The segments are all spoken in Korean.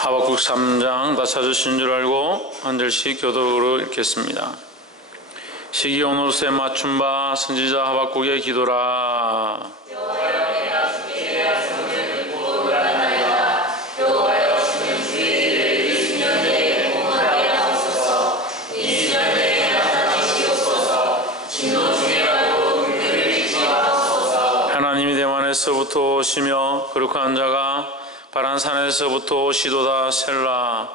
하박국 3장 다 찾으신 줄 알고 한 절씩 교독으로 읽겠습니다. 시기 온옷에 맞춘 바 선지자 하박국의 기도라. 여호와여, 내가 주께 약속을 듣고 놀랐나이다. 여호와여, 주는 주의 일을 이 수년 내에 공하게 하옵소서. 이 수년 내에 나타내시옵소서. 진노 중이라도 그들을 잊지 마옵소서. 하나님이 대만에서부터 오시며 거룩한 자가 바란 산에서부터 오시도다. 셀라.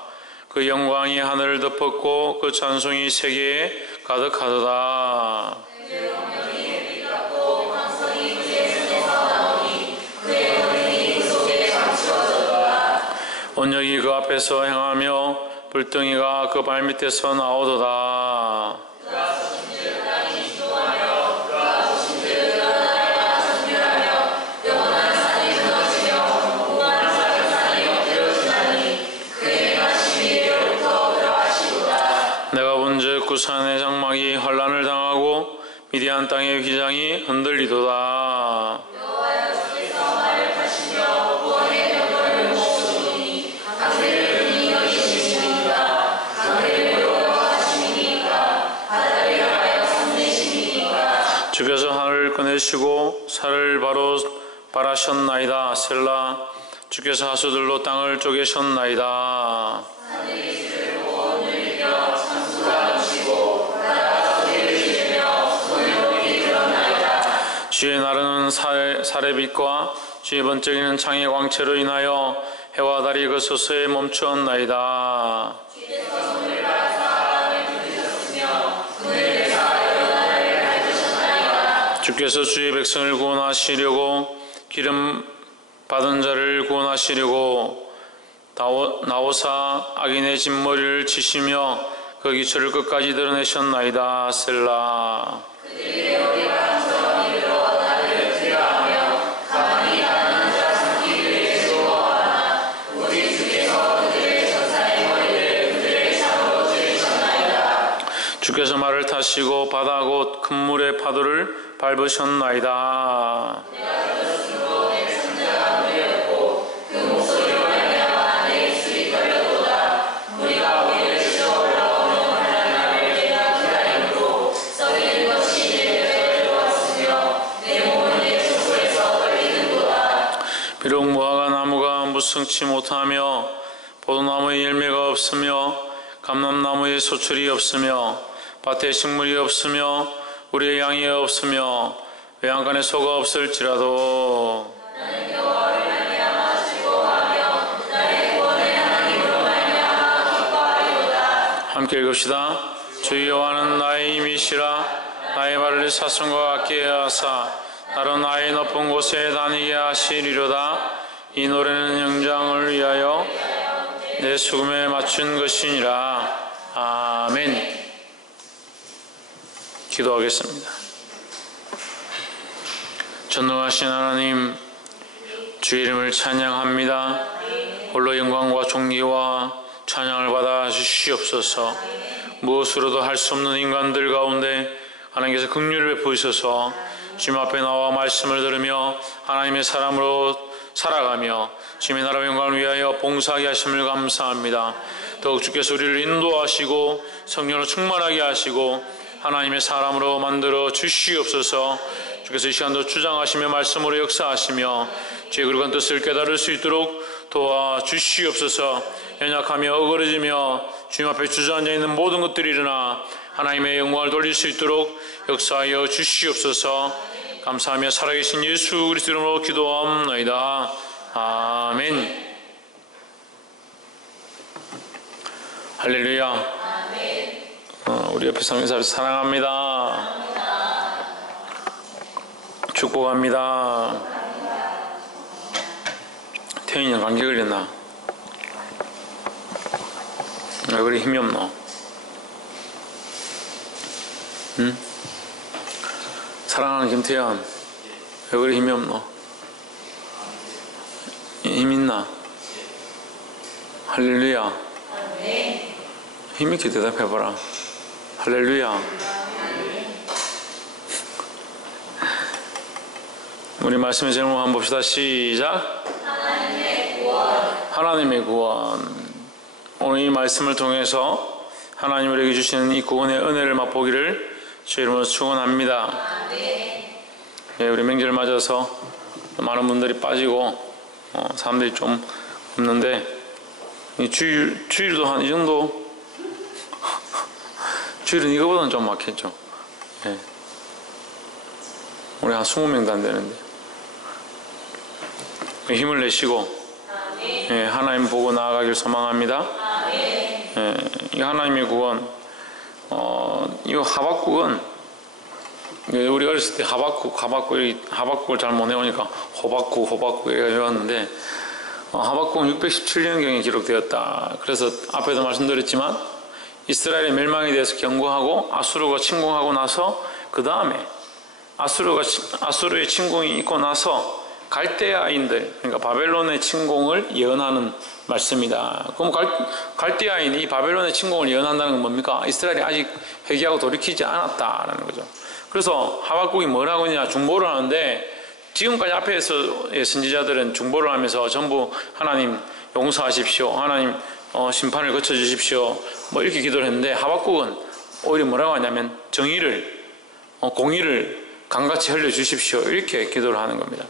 그 영광이 하늘을 덮었고 그 찬송이 세계에 가득하도다. 그의 영광이 빛같고 광선이 그의 손에서 나오니 그의 권능이 그 속에 감추어졌도다. 언약이 그 앞에서 행하며 불덩이가 그 발밑에서 나오도다. 그가 서신들 땅이 기도하며 그가 서신들 나라가 전멸하며 영원한 산이 무너지며 무한한 산이 엎드려지나니 그의 가심이 배로부터 들어가시도다. 내가 본즉 구산의 장막이 환란을 당하고 미디안 땅의 휘장이 흔들리도다. 여호와여, 주께서 말을 하시며 구원의 벽돌을 모으시니 강대를 능히 여기시니까 강대를 어려워하시니까 바다를 향하여 삼내시니까. 주께서 하늘을 꺼내시고 살을 바로 바라셨나이다. 셀라. 주께서 하수들로 땅을 쪼개셨나이다. 하늘이 주를 보고 늘리며 창수가 넘치고 바다가 소리를 지르며 손을 높이 들었나이다. 주의 나르는 살의 빛과 주의 번쩍이는 창의 광채로 인하여 해와 달이 그 서서히 멈추었나이다. 주께서 손을 바라사 땅을 두드셨으며 손을 내사 여러 나라를 밟으셨나이다. 주께서 주의 백성을 구원하시려고 기름 받은 자를 구원하시려고 나오사 악인의 진머리를 치시며 그 기초를 끝까지 드러내셨나이다. 셀라. 그들의 머리가 한처럼 이르러 나를 두려워하며 가만히 나가는 자 삼키기를 즐거워하나 오직 주께서 그들의 천사의 머리를 그들의 창으로 줄이셨나이다. 주께서 말을 타시고 바다 곧 큰 물의 파도를 밟으셨나이다. 내가 들었으므로 내 창자가 물렸고 그 목소리로 말미암아 내 입술이 떨렸도다. 무리가 우리를 치러 올라오는 환난 날을 내가 기다림으로 썩이는 것이 내 뼈에 들어왔으며 내 몸은 내 척추에서 떨리는도다. 비록 무화과 나무가 무성치 못하며 포도나무에 열매가 없으며 감람나무에 소출이 없으며 밭에 식물이 없으며 우리의 양이 없으며 외양간에 소가 없을지라도 나는 여호와를 말미암아 즐거워하며 나의 구원의 하나님으로 말미암아 기뻐하리로다. 함께 읽읍시다. 주 여호와는 나의 힘이시라. 나의 발을 사슴과 같게 하사 나로 나의 높은 곳에 다니게 하시리로다. 이 노래는 형장을 위하여 내 수금에 맞춘 것이니라. 아멘. 기도하겠습니다. 전능하신 하나님, 주의 이름을 찬양합니다. 홀로 영광과 존귀와 찬양을 받아 주시옵소서. 무엇으로도 할 수 없는 인간들 가운데 하나님께서 긍휼을 베푸셔서 주님 앞에 나와 말씀을 들으며 하나님의 사람으로 살아가며 주님의 나라 영광을 위하여 봉사하게 하심을 감사합니다. 더욱 주께서 우리를 인도하시고 성령으로 충만하게 하시고 하나님의 사람으로 만들어 주시옵소서. 주께서 이 시간도 주장하시며 말씀으로 역사하시며 주의 거룩한 뜻을 깨달을 수 있도록 도와주시옵소서. 연약하며 어그러지며 주님 앞에 주저앉아 있는 모든 것들이 일어나 하나님의 영광을 돌릴 수 있도록 역사하여 주시옵소서. 감사하며 살아계신 예수 그리스도 이름으로 기도합나이다. 아멘. 할렐루야. 우리 옆에 성교사를 사랑합니다. 축복합니다. 태인이랑 감기 걸렸나? 왜 그리 힘이 없노? 응? 사랑하는 김태현, 왜 그리 힘이 없노? 힘 있나? 할렐루야. 힘 있게 대답해봐라. 할렐루야. 우리 말씀의 제목 한번 봅시다. 시작. 하나님의 구원. 하나님의 구원, 오늘 이 말씀을 통해서 하나님 우리에게 주시는 이 구원의 은혜를 맛보기를 주의 이름으로 축원합니다. 예, 우리 명절 맞아서 많은 분들이 빠지고 사람들이 좀 없는데 이 주일도 한 이 정도 주일은 이거보다는 좀 많겠죠. 예. 우리 한 20명도 안 되는데 힘을 내시고 예, 하나님 보고 나아가길 소망합니다. 예, 이 하나님의 구원, 이 하박국은 우리 어렸을 때 하박국을 잘 못 외우니까 호박국 외웠는데 하박국은 617년경에 기록되었다. 그래서 앞에도 말씀드렸지만 이스라엘의 멸망에 대해서 경고하고 아수르가 침공하고 나서 그 다음에 아수르의 침공이 있고 나서 갈대아인들, 그러니까 바벨론의 침공을 예언하는 말씀이다. 그럼 갈대아인이 이 바벨론의 침공을 예언한다는 건 뭡니까? 이스라엘이 아직 회개하고 돌이키지 않았다라는 거죠. 그래서 하박국이 뭘 하고 있냐? 중보를 하는데 지금까지 앞에서의 선지자들은 중보를 하면서 전부 하나님 용서하십시오, 하나님 심판을 거쳐주십시오, 뭐 이렇게 기도를 했는데 하박국은 오히려 뭐라고 하냐면 정의를 공의를 강같이 흘려주십시오, 이렇게 기도를 하는 겁니다.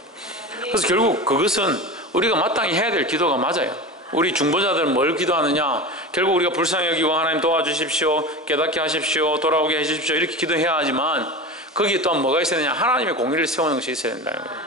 그래서 결국 그것은 우리가 마땅히 해야 될 기도가 맞아요. 우리 중보자들은 뭘 기도하느냐? 결국 우리가 불쌍히 여기고 하나님 도와주십시오, 깨닫게 하십시오, 돌아오게 해주십시오, 이렇게 기도해야 하지만 거기에 또한 뭐가 있어야 되냐? 하나님의 공의를 세우는 것이 있어야 된다는 거예요.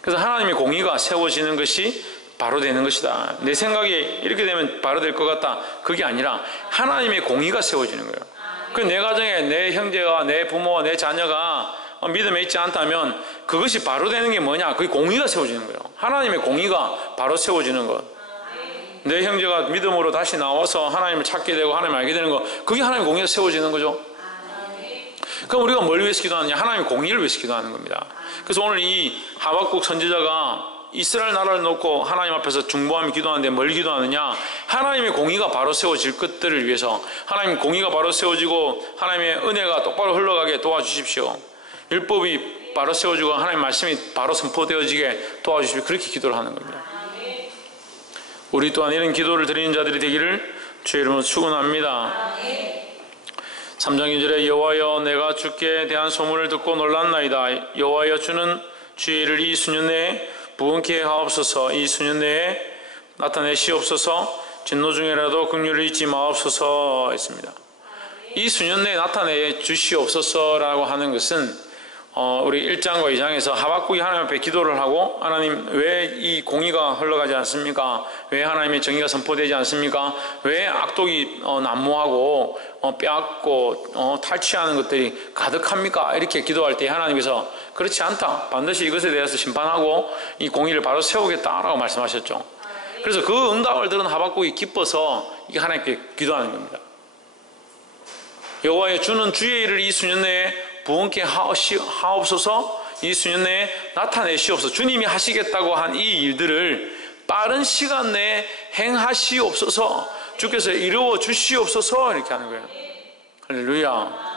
그래서 하나님의 공의가 세워지는 것이 바로 되는 것이다. 내 생각이 이렇게 되면 바로 될 것 같다, 그게 아니라 하나님의 공의가 세워지는 거예요. 그 내 가정에 내 형제와 내 부모와 내 자녀가 믿음에 있지 않다면 그것이 바로 되는 게 뭐냐? 그게 공의가 세워지는 거예요. 하나님의 공의가 바로 세워지는 것. 내 형제가 믿음으로 다시 나와서 하나님을 찾게 되고 하나님을 알게 되는 것, 그게 하나님의 공의가 세워지는 거죠. 그럼 우리가 뭘 위해서 기도하느냐? 하나님의 공의를 위해서 기도하는 겁니다. 그래서 오늘 이 하박국 선지자가 이스라엘 나라를 놓고 하나님 앞에서 중보하며 기도하는데 뭘 기도하느냐? 하나님의 공의가 바로 세워질 것들을 위해서, 하나님의 공의가 바로 세워지고 하나님의 은혜가 똑바로 흘러가게 도와주십시오, 율법이 바로 세워지고 하나님의 말씀이 바로 선포되어지게 도와주십시오, 그렇게 기도를 하는 겁니다. 우리 또한 이런 기도를 드리는 자들이 되기를 주의 이름으로 축원합니다. 3장 2절에 여호와여 내가 주께 대한 소문을 듣고 놀랐나이다. 여호와여 주는 주의 일을 이 수년 내에 부은케 하옵소서. 이 수년 내에 나타내시옵소서. 진노 중에라도 긍휼을 잊지 마옵소서 했습니다. 이 수년 내에 나타내 주시옵소서라고 하는 것은 우리 1장과 2장에서 하박국이 하나님 앞에 기도를 하고 하나님 왜 이 공의가 흘러가지 않습니까? 왜 하나님의 정의가 선포되지 않습니까? 왜 악독이 난무하고 빼앗고 탈취하는 것들이 가득합니까? 이렇게 기도할 때 하나님께서 그렇지 않다, 반드시 이것에 대해서 심판하고 이 공의를 바로 세우겠다라고 말씀하셨죠. 그래서 그 응답을 들은 하박국이 기뻐서 이게 하나님께 기도하는 겁니다. 여호와의 주는 주의 일을 이 수년 내에 부은케 하옵소서. 이 수년 내에 나타내시옵소서. 주님이 하시겠다고 한 이 일들을 빠른 시간 내에 행하시옵소서. 주께서 이루어 주시옵소서, 이렇게 하는 거예요. 할렐루야.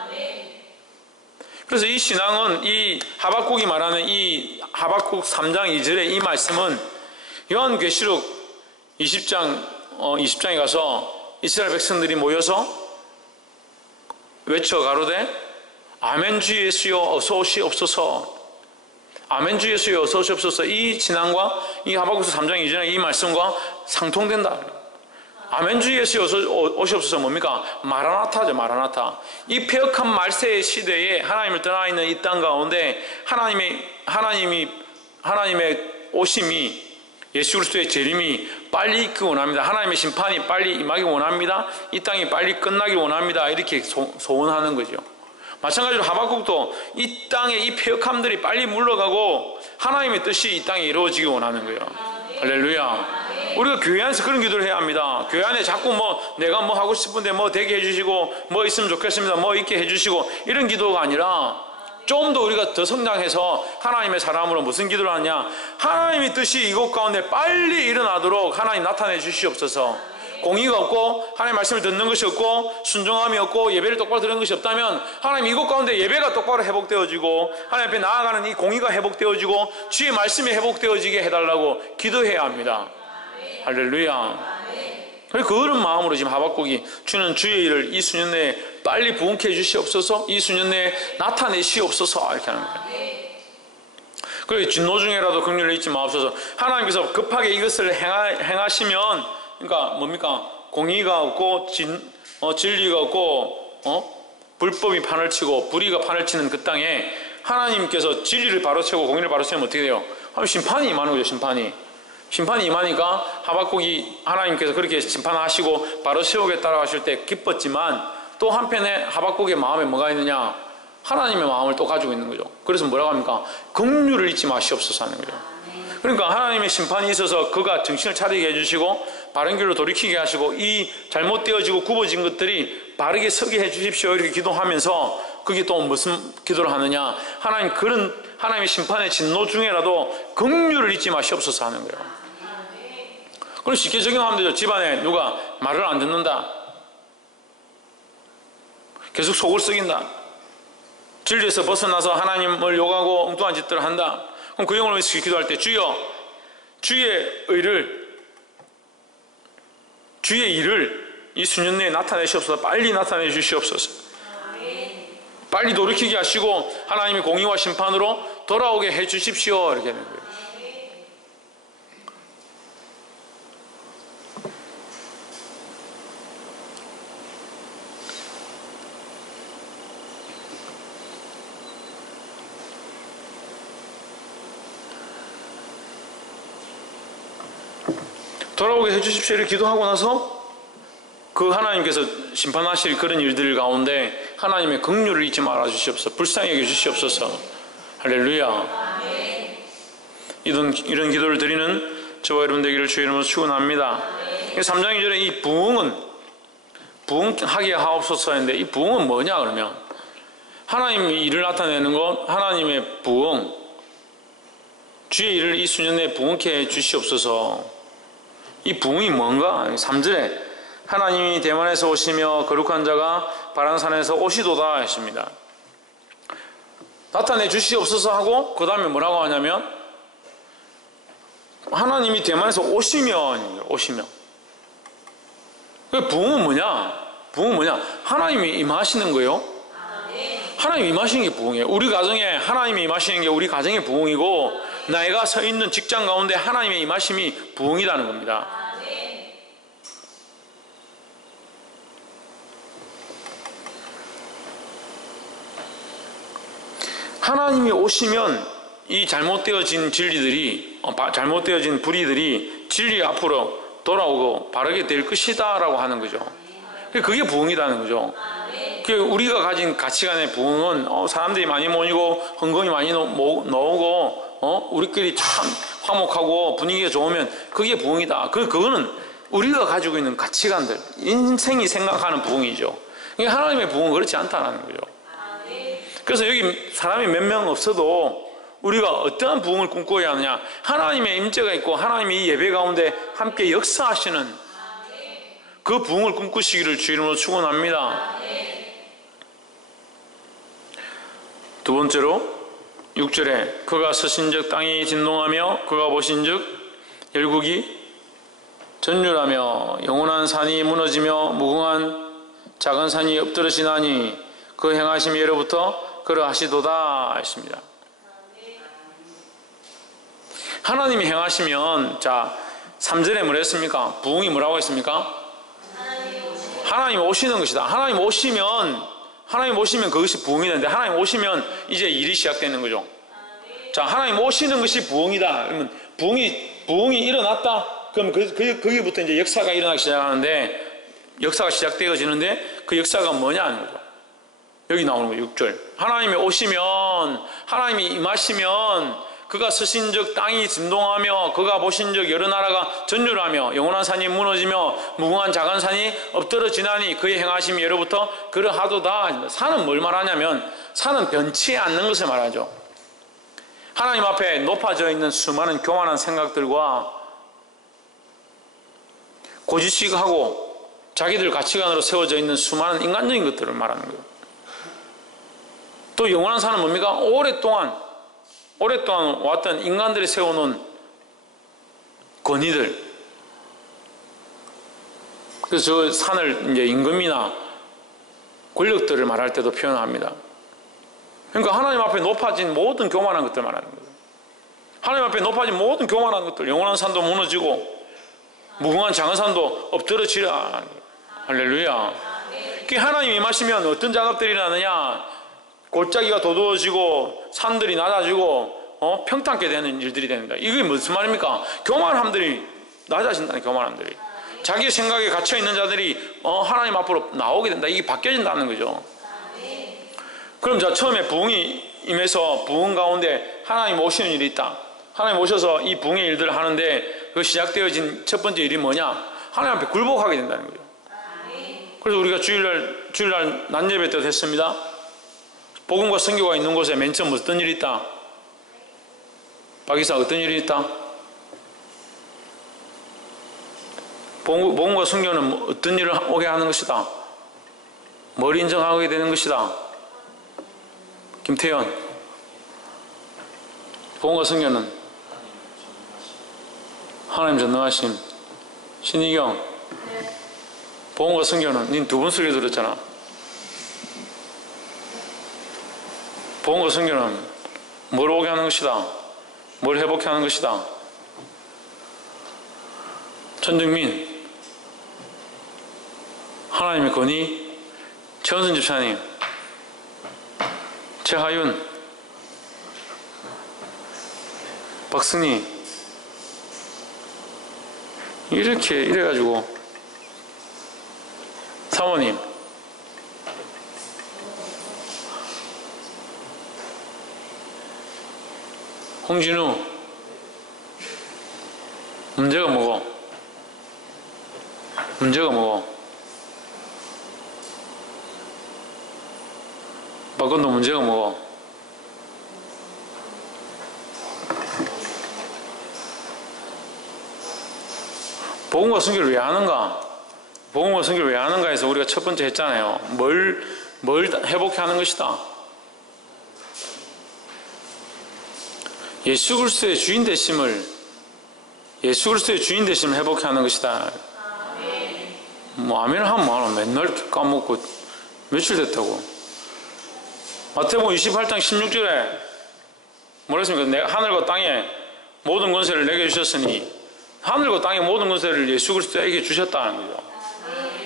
그래서 이 신앙은, 이 하박국이 말하는 이 하박국 3장 2절의 이 말씀은 요한계시록 20장에 가서 이스라엘 백성들이 모여서 외쳐 가로되 아멘 주 예수여 어서 오시옵소서. 아멘 주 예수여 어서 오시옵소서. 이 진앙과 이 하박국서 3장 2절의 이 말씀과 상통된다. 아멘 주 예수여 어서 오시옵소서 뭡니까? 마라나타죠. 마라나타. 이 폐역한 말세의 시대에 하나님을 떠나 있는 이 땅 가운데 하나님의 오심이, 예수 그리스도의 재림이 빨리 있기 원합니다. 하나님의 심판이 빨리 임하기 원합니다. 이 땅이 빨리 끝나기 원합니다. 이렇게 소원하는 거죠. 마찬가지로 하박국도 이 땅의 이 폐역함들이 빨리 물러가고 하나님의 뜻이 이 땅에 이루어지기 원하는 거예요. 할렐루야. 우리가 교회 안에서 그런 기도를 해야 합니다. 교회 안에 자꾸 내가 하고 싶은데 되게 해주시고 있으면 좋겠습니다, 있게 해주시고, 이런 기도가 아니라 좀 더 우리가 더 성장해서 하나님의 사람으로 무슨 기도를 하냐? 하나님의 뜻이 이곳 가운데 빨리 일어나도록 하나님 나타내 주시옵소서. 공의가 없고 하나님의 말씀을 듣는 것이 없고 순종함이 없고 예배를 똑바로 드리는 것이 없다면 하나님 이곳 가운데 예배가 똑바로 회복되어지고 하나님 앞에 나아가는 이 공의가 회복되어지고 주의 말씀이 회복되어지게 해달라고 기도해야 합니다. 할렐루야. 그런 마음으로 지금 하박국이 주는 주의 일을 이 수년 내에 빨리 부응케 해주시옵소서, 이 수년 내에 나타내시옵소서 이렇게 하는 거예요. 그리고 진노 중에라도 긍휼을 잊지 마옵소서. 하나님께서 급하게 이것을 행하시면, 그러니까 뭡니까? 공의가 없고 진리가 없고 불법이 판을 치고 불의가 판을 치는 그 땅에 하나님께서 진리를 바로세우고 공의를 바로세우면 어떻게 돼요? 심판이 임하는 거죠. 심판이 임하니까 하박국이 하나님께서 그렇게 심판하시고 바로세우겠다라고 하실 때 기뻤지만, 또 한편에 하박국의 마음에 뭐가 있느냐? 하나님의 마음을 또 가지고 있는 거죠. 그래서 뭐라고 합니까? 긍휼을 잊지 마시옵소서 하는 거죠. 그러니까 하나님의 심판이 있어서 그가 정신을 차리게 해주시고 바른 길로 돌이키게 하시고 이 잘못되어지고 굽어진 것들이 바르게 서게 해주십시오 이렇게 기도하면서, 그게 또 무슨 기도를 하느냐? 하나님의 심판의 진노 중에라도 긍휼을 잊지 마시옵소서 하는 거예요. 그럼 쉽게 적용하면 되죠. 집안에 누가 말을 안 듣는다, 계속 속을 썩인다, 진리에서 벗어나서 하나님을 욕하고 엉뚱한 짓들을 한다. 그럼 그 영을 위해서 기도할 때, 주여 주의 일을 이 수년 내에 나타내시옵소서. 빨리 나타내 주시옵소서. 빨리 돌이키게 하시고 하나님의 공의와 심판으로 돌아오게 해 주십시오 이렇게 하는 거예요. 돌아오게 해주십시오 이렇게 기도하고 나서 그 하나님께서 심판하실 그런 일들 가운데 하나님의 긍휼을 잊지 말아 주시옵소서. 불쌍히 여겨 주시옵소서. 할렐루야. 이런 기도를 드리는 저와 여러분 되기를 주의 이름으로 축원합니다. 3장 2절에 이 부응하게 하옵소서 했는데, 이 부응은 뭐냐 그러면 하나님의 일을 나타내는 것, 하나님의 부응, 주의 일을 이 수년 내에 부응케 해 주시옵소서. 이 부응이 뭔가? 3절에 하나님이 대만에서 오시며 거룩한 자가 바란산에서 오시도다 했습니다. 나타내 주시옵소서 하고 그 다음에 뭐라고 하냐면 하나님이 대만에서 오시면. 그 부응은 뭐냐? 하나님이 임하시는 거예요. 하나님이 임하시는 게 부응이에요. 우리 가정에 하나님이 임하시는 게 우리 가정의 부응이고, 내가 서 있는 직장 가운데 하나님의 임하심이 부응이라는 겁니다. 하나님이 오시면 이 잘못되어진 잘못되어진 불의들이 진리 앞으로 돌아오고 바르게 될 것이다 라고 하는 거죠. 그게 부응이라는 거죠. 우리가 가진 가치관의 부응은 사람들이 많이 모이고 헌금이 많이 나오고 우리끼리 참 화목하고 분위기가 좋으면 그게 부응이다. 그거는 우리가 가지고 있는 가치관들, 인생이 생각하는 부응이죠. 하나님의 부응은 그렇지 않다는 거죠. 그래서 여기 사람이 몇 명 없어도 우리가 어떠한 부응을 꿈꿔야 하느냐? 하나님의 임재가 있고 하나님이 이 예배 가운데 함께 역사하시는 그 부응을 꿈꾸시기를 주 이름으로 축원합니다. 두 번째로 6절에 그가 서신즉 땅이 진동하며 그가 보신즉 열국이 전율하며 영원한 산이 무너지며 무궁한 작은 산이 엎드러지나니 그 행하심이 예로부터 그러하시도다 했습니다. 하나님이 행하시면, 자 3절에 뭐라 했습니까? 부응이 뭐라고 했습니까? 하나님 오시는 것이다. 하나님 오시면 그것이 부응이 되는데, 하나님 오시면 이제 일이 시작되는 거죠. 자, 하나님 오시는 것이 부응이다. 그러면 부응이 일어났다. 그럼 거기부터 이제 역사가 일어나기 시작하는데, 역사가 시작되어지는데 그 역사가 뭐냐 하는 거죠. 여기 나오는 거예요. 6절. 하나님이 오시면, 하나님이 임하시면 그가 서신즉 땅이 진동하며 그가 보신즉 여러 나라가 전율하며 영원한 산이 무너지며 무궁한 작은 산이 엎드러지나니 그의 행하심이 예로부터 그러하도다. 산은 뭘 말하냐면, 산은 변치 않는 것을 말하죠. 하나님 앞에 높아져 있는 수많은 교만한 생각들과 고지식하고 자기들 가치관으로 세워져 있는 수많은 인간적인 것들을 말하는 거예요. 또 영원한 산은 뭡니까? 오랫동안 왔던 인간들이 세워놓은 권위들, 그래서 저 산을 이제 임금이나 권력들을 말할 때도 표현합니다. 그러니까 하나님 앞에 높아진 모든 교만한 것들 말하는 거예요. 하나님 앞에 높아진 모든 교만한 것들, 영원한 산도 무너지고 무궁한 작은 산도 엎드러지라. 할렐루야. 그 하나님이 임하시면 어떤 작업들이 일어나느냐? 골짜기가 도두어지고 산들이 낮아지고 평탄하게 되는 일들이 됩니다. 이게 무슨 말입니까? 교만함들이 낮아진다는, 교만함들이. 자기 생각에 갇혀있는 자들이 하나님 앞으로 나오게 된다. 이게 바뀌어진다는 거죠. 그럼 자, 처음에 부흥이 임해서 부흥 가운데 하나님 오시는 일이 있다. 하나님 오셔서 이 부흥의 일들을 하는데 그 시작되어진 첫 번째 일이 뭐냐? 하나님 앞에 굴복하게 된다는 거죠. 그래서 우리가 주일날 낮 예배 때도 했습니다. 복음과 선교가 있는 곳에 맨 처음 어떤 일이 있다? 박이사, 어떤 일이 있다? 복음과 선교는 어떤 일을 오게 하는 것이다? 뭘 인정하게 되는 것이다? 김태현, 복음과 선교는 하나님 전능하심. 신희경, 복음과 선교는 닌 두 번 설교 들었잖아. 복음과 선교는 뭘 오게 하는 것이다? 뭘 회복해 하는 것이다? 천정민, 하나님의 권위. 최원순 집사님, 최하윤, 박승희, 이래가지고 사모님, 홍진우, 문제가 뭐고? 문제가 뭐고? 박건도 문제가 뭐고? 복음과 선교를 왜 하는가? 복음과 선교를 왜 하는가 해서 우리가 첫 번째 했잖아요. 뭘 회복해 하는 것이다? 예수 그리스도의 주인 되심을 회복해 하는 것이다. 뭐 아멘 하면 뭐하나 맨날 까먹고 며칠 됐다고. 마태복음 28장 16절에 뭐라 했습니까? 내가 하늘과 땅에 모든 권세를 내게 주셨으니, 하늘과 땅의 모든 권세를 예수 그리스도에게 주셨다는 거죠.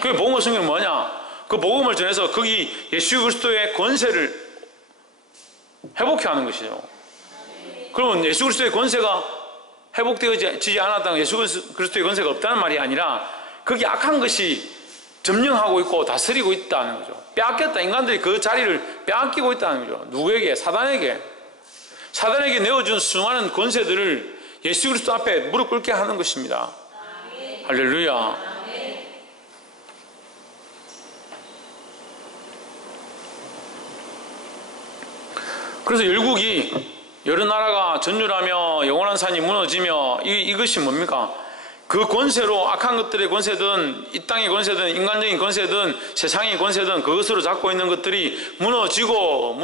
그게 복음과 선교는 뭐냐? 그 복음을 전해서 거기 예수 그리스도의 권세를 회복해 하는 것이죠. 그러면 예수 그리스도의 권세가 회복되어지지 않았다는, 예수 그리스도의 권세가 없다는 말이 아니라 거기 악한 것이 점령하고 있고 다스리고 있다는 거죠. 빼앗겼다. 인간들이 그 자리를 빼앗기고 있다는 거죠. 누구에게? 사단에게 내어준 수많은 권세들을 예수 그리스도 앞에 무릎 꿇게 하는 것입니다. 할렐루야. 그래서 열국이 여러 나라가 전율하며 영원한 산이 무너지며 이것이 뭡니까? 그 권세로, 악한 것들의 권세든 이 땅의 권세든 인간적인 권세든 세상의 권세든 그것으로 잡고 있는 것들이 무너지고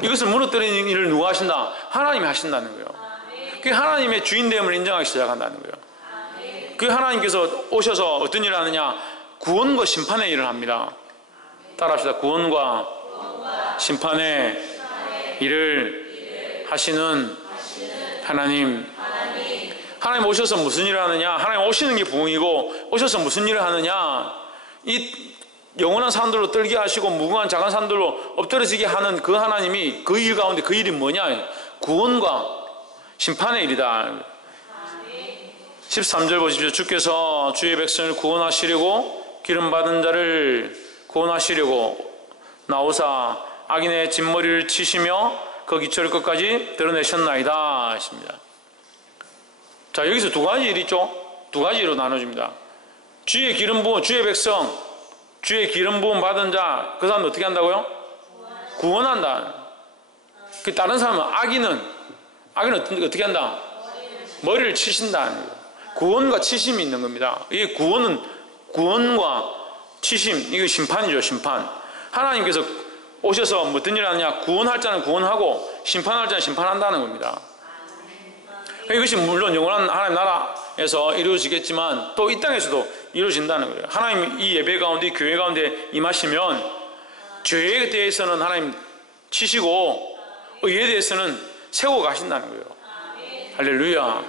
이것을 무너뜨리는 일을 누가 하신다? 하나님이 하신다는 거예요. 그 하나님의 주인됨을 인정하기 시작한다는 거예요. 그 하나님께서 오셔서 어떤 일을 하느냐? 구원과 심판의 일을 합니다. 따라합시다. 구원과 심판의 일을 하시는 하나님. 하나님 오셔서 무슨 일을 하느냐? 하나님 오시는 게 부흥이고, 오셔서 무슨 일을 하느냐? 이 영원한 산들로 떨게 하시고 무궁한 작은 산들로 엎드러지게 하는 그 하나님이 그 일 가운데 그 일이 뭐냐? 구원과 심판의 일이다. 13절 보십시오. 주께서 주의 백성을 구원하시려고 기름받은 자를 구원하시려고 나오사 악인의 진머리를 치시며 그 기초를 끝까지 드러내셨나이다 하십니다. 자, 여기서 두 가지 일이 있죠. 두 가지로 나눠집니다. 주의 기름 부음, 주의 백성, 주의 기름 부음 받은 자, 그 사람 어떻게 한다고요? 구원한다. 그 다른 사람은 악인은 어떻게 한다? 머리를 치신다. 구원과 치심이 있는 겁니다. 이 구원과 치심, 이거 심판이죠, 심판. 하나님께서 오셔서 어떤 일을 하느냐? 구원할 자는 구원하고 심판할 자는 심판한다는 겁니다. 이것이 물론 영원한 하나님 나라에서 이루어지겠지만 또 이 땅에서도 이루어진다는 거예요. 하나님 이 예배 가운데, 이 교회 가운데 임하시면 죄에 대해서는 하나님 치시고 의에 대해서는 세우고 가신다는 거예요. 할렐루야.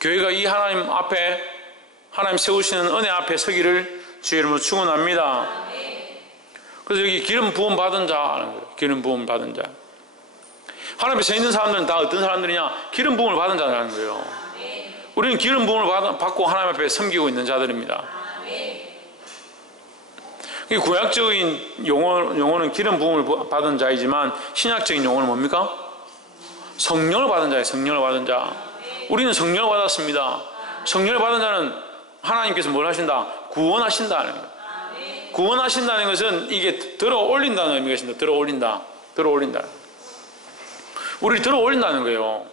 교회가 이 하나님 앞에, 하나님 세우시는 은혜 앞에 서기를 주의 이름으로 축원합니다. 그래서 여기 기름 부음 받은 자라는 거예요. 기름 부음 받은 자. 하나님 앞에 서 있는 사람들은 다 어떤 사람들이냐? 기름 부음을 받은 자라는 거예요. 우리는 기름 부음을 받고 하나님 앞에 섬기고 있는 자들입니다. 이 구약적인 용어는 기름 부음을 받은 자이지만 신약적인 용어는 뭡니까? 성령을 받은 자예요. 성령을 받은 자. 우리는 성령을 받았습니다. 성령을 받은 자는 하나님께서 뭘 하신다? 구원하신다는 거예요. 구원하신다는 것은 이게 들어 올린다는 의미가 있습니다. 들어 올린다. 들어 올린다. 우리를 들어 올린다는 거예요.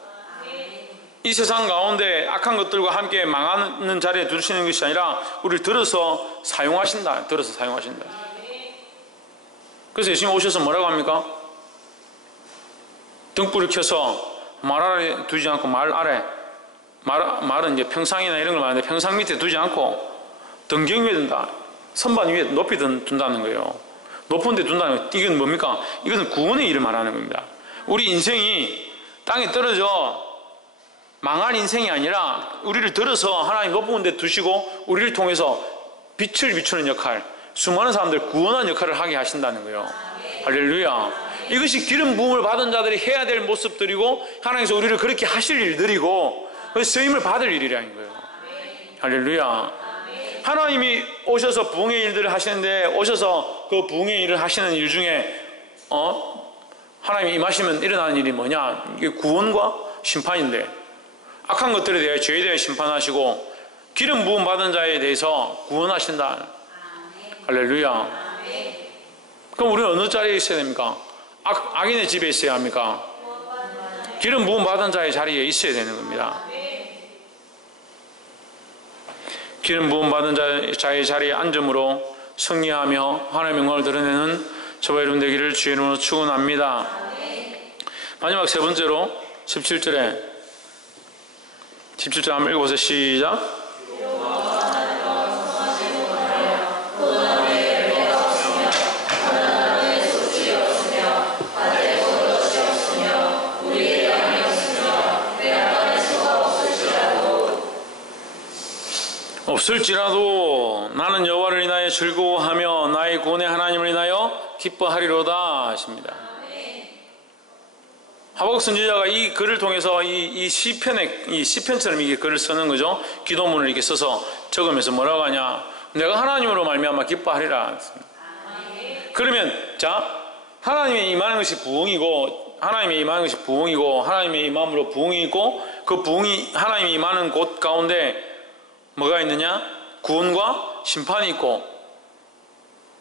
이 세상 가운데 악한 것들과 함께 망하는 자리에 두시는 것이 아니라 우리를 들어서 사용하신다. 들어서 사용하신다. 그래서 예수님 오셔서 뭐라고 합니까? 등불을 켜서 말 아래 두지 않고 말 아래, 말은 이제 평상이나 이런 걸 말하는데 평상 밑에 두지 않고 등경 위에 둔다. 선반 위에 높이 둔다는 거예요. 높은 데 둔다는 거예요. 이건 뭡니까? 이것은 구원의 일을 말하는 겁니다. 우리 인생이 땅에 떨어져 망할 인생이 아니라 우리를 들어서 하나님 높은 데 두시고 우리를 통해서 빛을 비추는 역할, 수많은 사람들 구원하는 역할을 하게 하신다는 거예요. 할렐루야. 이것이 기름 부음을 받은 자들이 해야 될 모습들이고 하나님께서 우리를 그렇게 하실 일들이고 쓰임을 받을 일이라는 거예요. 할렐루야. 하나님이 오셔서 부흥의 일들을 하시는데 오셔서 그 부흥의 일을 하시는 일 중에 하나님이 임하시면 일어나는 일이 뭐냐? 이게 구원과 심판인데 악한 것들에 대해 죄에 대해 심판하시고 기름 부음 받은 자에 대해서 구원하신다. 할렐루야. 그럼 우리는 어느 자리에 있어야 됩니까? 악인의 집에 있어야 합니까? 기름 부음 받은 자의 자리에 있어야 되는 겁니다. 기름 부음 받은 자의 자리에 앉음으로 승리하며 하나님의 영광을 드러내는 저와 여러분 되기를 주의 이름으로 축원합니다. 마지막 세 번째로 17절에 17절 한번 읽어보세요. 시작. 없을지라도 나는 여호와를 인하여 즐거워하며 나의 구원의 하나님을 인하여 기뻐하리로다 하십니다. 하박국 선지자가 이 글을 통해서 이 시편처럼 이게 글을 쓰는 거죠. 기도문을 이렇게 써서 적으면서 뭐라고 하냐? 내가 하나님으로 말미암아 기뻐하리라. 그러면 자, 하나님의 임하는 것이 부흥이고 하나님의 임하는 것이 부흥이고 하나님의 임함으로 부흥이 있고 그 부흥이 하나님이 임하는 곳 가운데 뭐가 있느냐? 구원과 심판이 있고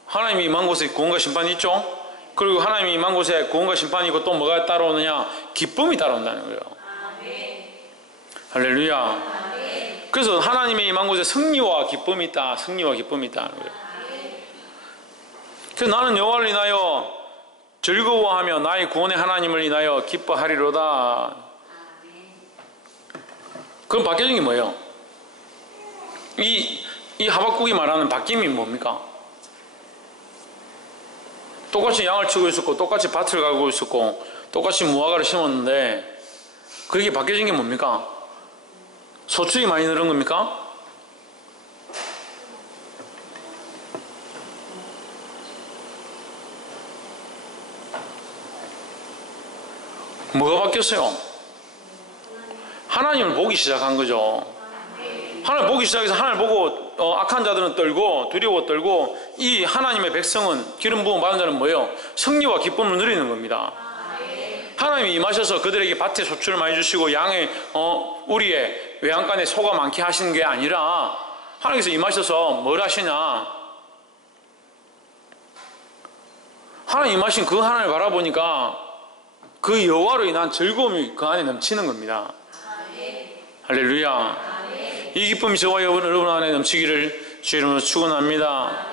하나님이 임한 곳에 구원과 심판이 있죠. 그리고 하나님이 임한 곳에 구원과 심판이 있고 또 뭐가 따라오느냐? 기쁨이 따라온다는 거예요. 할렐루야. 그래서 하나님의 임한 곳에 승리와 기쁨이 있다. 승리와 기쁨이 있다는 거예요. 그래서 나는 여호와를 인하여 즐거워하며 나의 구원의 하나님을 인하여 기뻐하리로다. 그럼 바뀌어진 게 뭐예요? 이 하박국이 말하는 바뀜이 뭡니까? 똑같이 양을 치고 있었고 똑같이 밭을 가고 있었고 똑같이 무화과를 심었는데 그게 바뀌어진 게 뭡니까? 소출이 많이 늘은 겁니까? 뭐가 바뀌었어요? 하나님을 보기 시작한 거죠. 하나님 보기 시작해서 하나님 보고 악한 자들은 떨고 두려워 떨고 이 하나님의 백성은 기름 부음 받은 자는 뭐예요? 승리와 기쁨을 누리는 겁니다. 하나님이 임하셔서 그들에게 밭에 소출을 많이 주시고 양의 우리의 외양간에 소가 많게 하시는 게 아니라 하나님께서 임하셔서 뭘 하시냐? 하나님 임하신 그 하나님을 바라보니까 그 여호와로 인한 즐거움이 그 안에 넘치는 겁니다. 할렐루야. 이 기쁨이 저와 여러분 안에 넘치기를 주의 이름으로 축원합니다.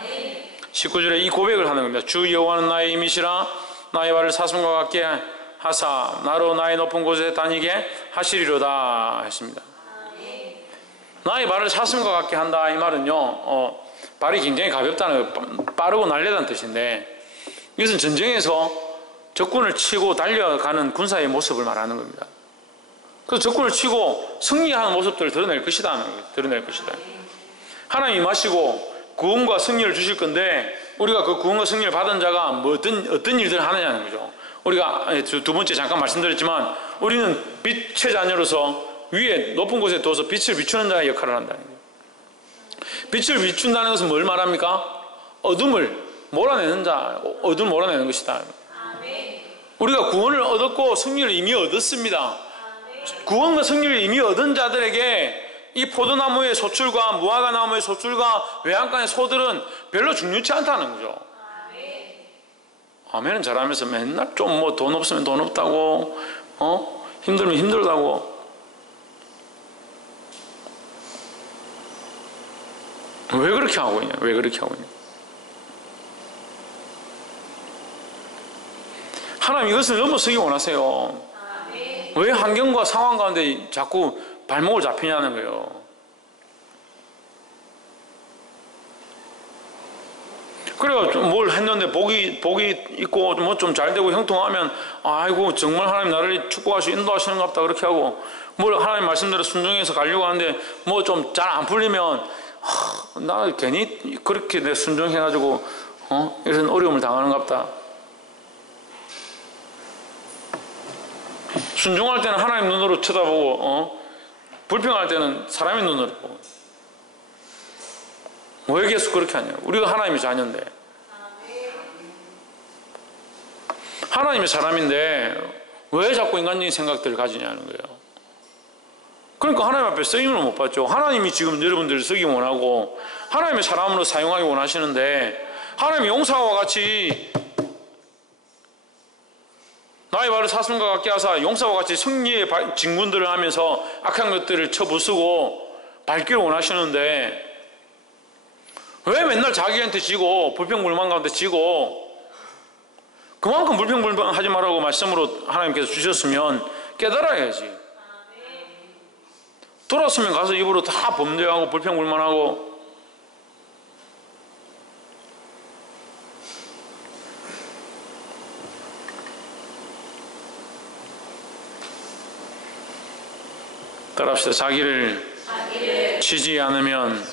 19절에 이 고백을 하는 겁니다. 주 여호와는 나의 임이시라 나의 발을 사슴과 같게 하사 나로 나의 높은 곳에 다니게 하시리로다 했습니다. 나의 발을 사슴과 같게 한다 이 말은요, 발이 굉장히 가볍다는 거예요. 빠르고 날렵다는 뜻인데, 이것은 전쟁에서 적군을 치고 달려가는 군사의 모습을 말하는 겁니다. 그래서 적군을 치고 승리하는 모습들을 드러낼 것이다. 드러낼 것이다. 하나님이 임하시고 구원과 승리를 주실 건데, 우리가 그 구원과 승리를 받은 자가 어떤 일들을 하느냐는 거죠. 우리가 두 번째 잠깐 말씀드렸지만, 우리는 빛의 자녀로서 위에 높은 곳에 둬서 빛을 비추는 자의 역할을 한다는 거예요. 빛을 비춘다는 것은 뭘 말합니까? 어둠을 몰아내는 자, 어둠을 몰아내는 것이다. 우리가 구원을 얻었고 승리를 이미 얻었습니다. 구원과 승리를 이미 얻은 자들에게 이 포도나무의 소출과 무화과 나무의 소출과 외양간의 소들은 별로 중요치 않다는 거죠. 아멘은 잘하면서 맨날 좀 뭐 돈 없으면 돈 없다고, 힘들면 힘들다고. 왜 그렇게 하고 있냐? 왜 그렇게 하고 있냐? 하나님 이것을 넘어서기 원하세요. 왜 환경과 상황 가운데 자꾸 발목을 잡히냐는 거예요. 그래요. 뭘 했는데 복이 있고 뭐 좀 잘 되고 형통하면, 아이고 정말 하나님 나를 축복하시고 인도하시는가 보다 그렇게 하고, 뭘 하나님 말씀대로 순종해서 가려고 하는데 뭐 좀 잘 안 풀리면, 나 괜히 그렇게 내 순종해가지고 이런 어려움을 당하는가 보다. 순종할 때는 하나님 눈으로 쳐다보고, 불평할 때는 사람의 눈으로 보고. 왜 계속 그렇게 하냐? 우리가 하나님의 자녀인데, 하나님의 사람인데 왜 자꾸 인간적인 생각들을 가지냐는 거예요. 그러니까 하나님 앞에 쓰임을 못 받죠. 하나님이 지금 여러분들을 쓰기 원하고 하나님의 사람으로 사용하기 원하시는데, 하나님의 용사와 같이 나의 발을 사슴과 같게 하사 용사와 같이 승리의 진군들을 하면서 악한 것들을 쳐부수고 밟기를 원하시는데, 왜 맨날 자기한테 지고 불평불만 가운데 지고, 그만큼 불평불만하지 말라고 말씀으로 하나님께서 주셨으면 깨달아야지. 돌았으면 가서 입으로 다 범죄하고 불평불만하고. 따라합시다. 자기를 치지 않으면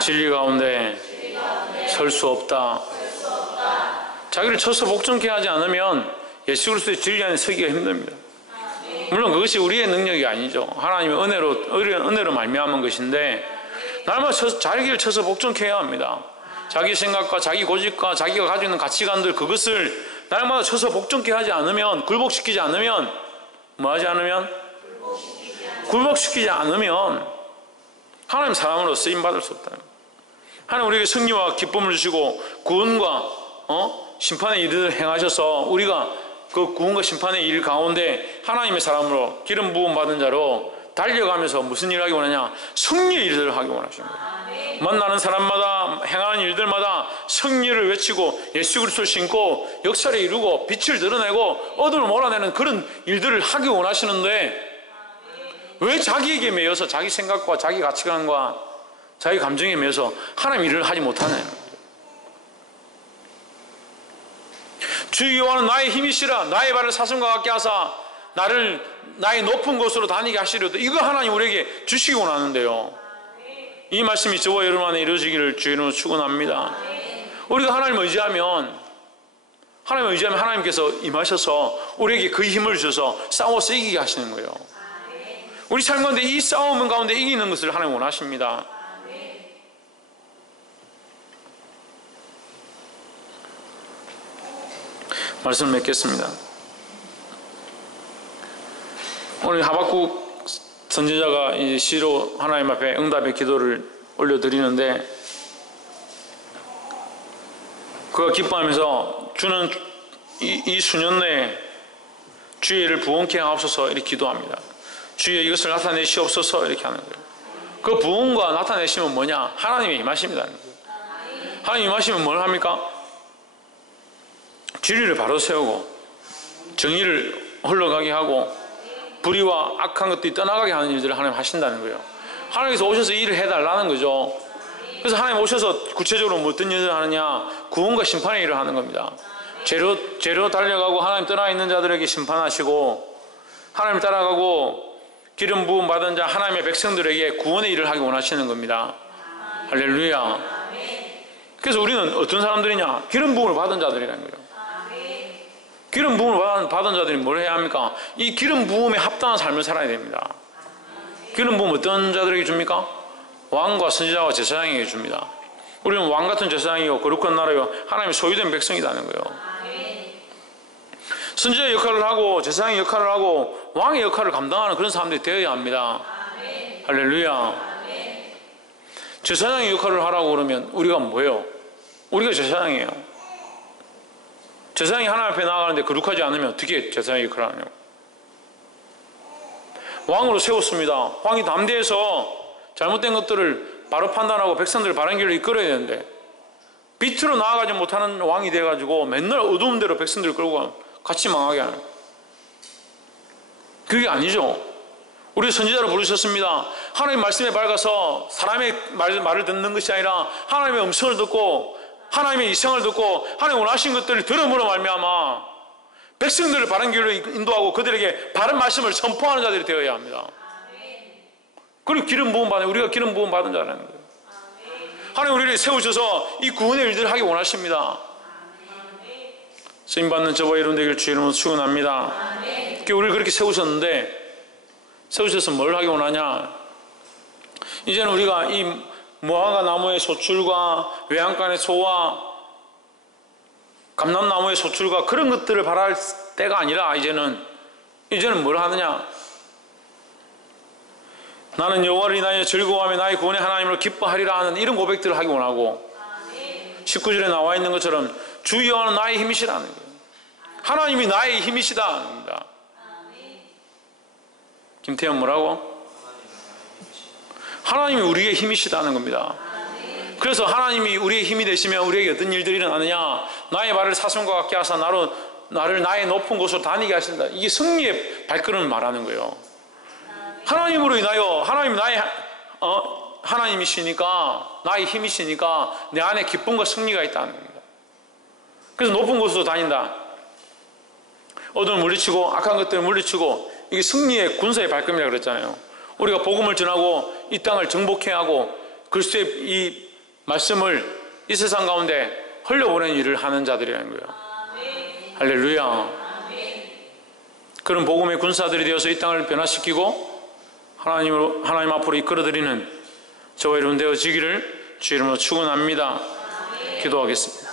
진리 가운데 설 수 없다. 자기를 쳐서 복종케 하지 않으면 예수 그리스도의 진리 안에 서기가 힘듭니다. 물론 그것이 우리의 능력이 아니죠. 하나님의 은혜로 말미암은 것인데, 날마다 자기를 쳐서 복종케 해야 합니다. 자기 생각과 자기 고집과 자기가 가지고 있는 가치관들, 그것을 날마다 쳐서 복종케 하지 않으면, 굴복시키지 않으면, 뭐 하지 않으면? 굴복시키지 않으면 하나님 사람으로 쓰임받을 수 없다. 하나님 우리에게 승리와 기쁨을 주시고 구원과 심판의 일을 행하셔서 우리가 그 구원과 심판의 일 가운데 하나님의 사람으로 기름 부음 받은 자로 달려가면서 무슨 일을 하기 원하냐? 승리의 일들을 하기 원하시는 거예요. 만나는 사람마다 행하는 일들마다 승리를 외치고 예수 그리스도를 신고 역사를 이루고 빛을 드러내고 어둠을 몰아내는 그런 일들을 하기 원하시는데, 왜 자기에게 매여서 자기 생각과 자기 가치관과 자기 감정에 매여서 하나님 일을 하지 못하나요? 주 여호와는 나의 힘이시라 나의 발을 사슴과 같게 하사 나를 나의 높은 곳으로 다니게 하시려다. 이거 하나님 우리에게 주시기 원하는데요. 이 말씀이 저와 여러분 안에 이루어지기를 주의 이름으로 축원합니다. 우리가 하나님을 의지하면 하나님께서 임하셔서 우리에게 그 힘을 주셔서 싸워서 이기게 하시는 거예요. 우리 삶 가운데 이 싸움 가운데 이기는 것을 하나님 원하십니다. 말씀을 맺겠습니다. 오늘 하박국 선지자가 이제 시로 하나님 앞에 응답의 기도를 올려드리는데, 그가 기뻐하면서 주는 이 수년 내에 주의 일을 부원케 하옵소서 이렇게 기도합니다. 주의 이것을 나타내시옵소서 이렇게 하는 거예요. 그 부원과 나타내시면 뭐냐? 하나님의 임하심이다. 하나님 임하시면 뭘 합니까? 진리를 바로 세우고 정의를 흘러가게 하고 불의와 악한 것들이 떠나가게 하는 일들을 하나님 하신다는 거예요. 하나님께서 오셔서 일을 해달라는 거죠. 그래서 하나님 오셔서 구체적으로 어떤 일을 하느냐, 구원과 심판의 일을 하는 겁니다. 죄로 달려가고 하나님 떠나 있는 자들에게 심판하시고, 하나님 따라가고 기름 부음 받은 자 하나님의 백성들에게 구원의 일을 하기 원하시는 겁니다. 할렐루야. 그래서 우리는 어떤 사람들이냐? 기름 부음을 받은 자들이라는 거예요. 기름 부음을 받은 자들이 뭘 해야 합니까? 이 기름 부음에 합당한 삶을 살아야 됩니다. 기름 부음 어떤 자들에게 줍니까? 왕과 선지자와 제사장에게 줍니다. 우리는 왕 같은 제사장이요 거룩한 나라요 하나님의 소유된 백성이라는 거예요. 선지자의 역할을 하고 제사장의 역할을 하고 왕의 역할을 감당하는 그런 사람들이 되어야 합니다. 할렐루야. 제사장의 역할을 하라고 그러면 우리가 뭐예요? 우리가 제사장이에요. 제사장이 하나님 앞에 나아가는데 거룩하지 않으면 어떻게 제사장의 역할을 하냐고. 왕으로 세웠습니다. 왕이 담대해서 잘못된 것들을 바로 판단하고 백성들을 바른 길로 이끌어야 되는데 빛으로 나아가지 못하는 왕이 돼가지고 맨날 어두운 데로 백성들을 끌고 같이 망하게 하는, 그게 아니죠. 우리 선지자를 부르셨습니다. 하나님 말씀에 밝아서 사람의 말을 듣는 것이 아니라 하나님의 음성을 듣고 하나님의 이성을 듣고 하나님 원하신 것들을 들음으로 말미암아 백성들을 바른 길로 인도하고 그들에게 바른 말씀을 선포하는 자들이 되어야 합니다. 그리고 기름 부음 받는, 우리가 기름 부음 받은 자라는 거예요. 하나님 우리를 세우셔서 이 구원의 일들을 하기 원하십니다. 쓰임받는 저와 여러분 되길 주 이름으로 축원합니다. 우리를 그렇게 세우셨는데, 세우셔서 뭘 하기 원하냐? 이제는 우리가 이 무화과 나무의 소출과 외양간의 소와 감람나무의 소출과 그런 것들을 바랄 때가 아니라 이제는 뭘 하느냐? 나는 여호와를 인하여 즐거워하며 나의 구원의 하나님을 기뻐하리라 하는 이런 고백들을 하기 원하고, 19절에 나와 있는 것처럼 주 여호와는 나의 힘이시라는 거예요. 하나님이 나의 힘이시다. 김태현 뭐라고? 하나님이 우리의 힘이시다는 겁니다. 그래서 하나님이 우리의 힘이 되시면 우리에게 어떤 일들이 일어나느냐? 나의 발을 사슴과 같게 하사 나를 나의 높은 곳으로 다니게 하신다. 이게 승리의 발걸음을 말하는 거예요. 하나님으로 인하여 하나님이 나의 하나님이시니까, 나의 힘이시니까 내 안에 기쁨과 승리가 있다는 겁니다. 그래서 높은 곳으로 다닌다. 어둠을 물리치고 악한 것들을 물리치고, 이게 승리의 군사의 발걸음이라고 그랬잖아요. 우리가 복음을 전하고 이 땅을 정복해야 하고 그리스도의 이 말씀을 이 세상 가운데 흘려보내는 일을 하는 자들이라는 거예요. 할렐루야. 그런 복음의 군사들이 되어서 이 땅을 변화시키고 하나님 앞으로 이끌어드리는 저와 여러분 되어지기를 주 이름으로 축원합니다. 기도하겠습니다.